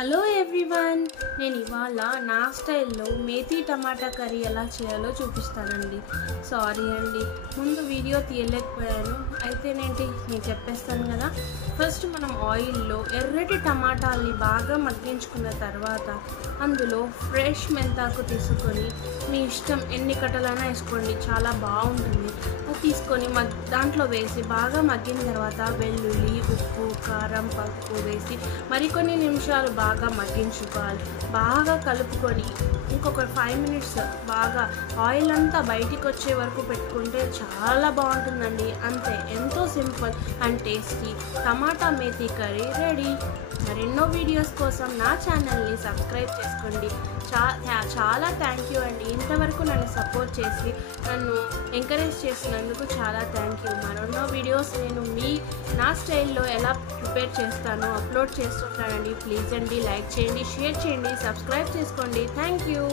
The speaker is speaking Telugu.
హలో ఎవ్రీవన్, నేను ఇవాళ నా స్టైల్లో మేతి టమాటా కర్రీ ఎలా చేయాలో చూపిస్తానండి. సారీ అండి, ముందు వీడియో తీయలేకపోయాను. అయితే నేను చెప్పేస్తాను కదా. ఫస్ట్ మనం ఆయిల్లో ఎర్రటి టమాటాలని బాగా మగ్గించుకున్న తర్వాత అందులో ఫ్రెష్ మెంతాకు తీసుకొని, మీ ఇష్టం ఎన్ని కట్టలైనా వేసుకోండి, చాలా బాగుంటుంది. అది తీసుకొని దాంట్లో వేసి బాగా మగ్గిన తర్వాత వెల్లుల్లి, ఉప్పు, కారం, పసుపు వేసి మరికొన్ని నిమిషాలు బాగా మగ్గించుకోవాలి. బాగా కలుపుకొని ఇంకొక 5 minutes బాగా ఆయిల్ అంతా బయటికి వచ్చే వరకు పెట్టుకుంటే చాలా బాగుంటుందండి. అంతే, ఎంతో simple and tasty tomato methi curry ready. మరెన్నో వీడియోస్ కోసం నా ఛానల్ని సబ్స్క్రైబ్ చేసుకోండి. చాలా థ్యాంక్ యూ అండి. ఇంతవరకు నన్ను సపోర్ట్ చేసి నన్ను ఎంకరేజ్ చేసినందుకు చాలా థ్యాంక్ యూ. మరెన్నో వీడియోస్ నేను నా స్టైల్లో ఎలా ప్రిపేర్ చేస్తానో అప్లోడ్ చేస్తుంటానండి. ప్లీజ్ అండి, లైక్ చేయండి, షేర్ చేయండి, సబ్స్క్రైబ్ చేసుకోండి. Thank you.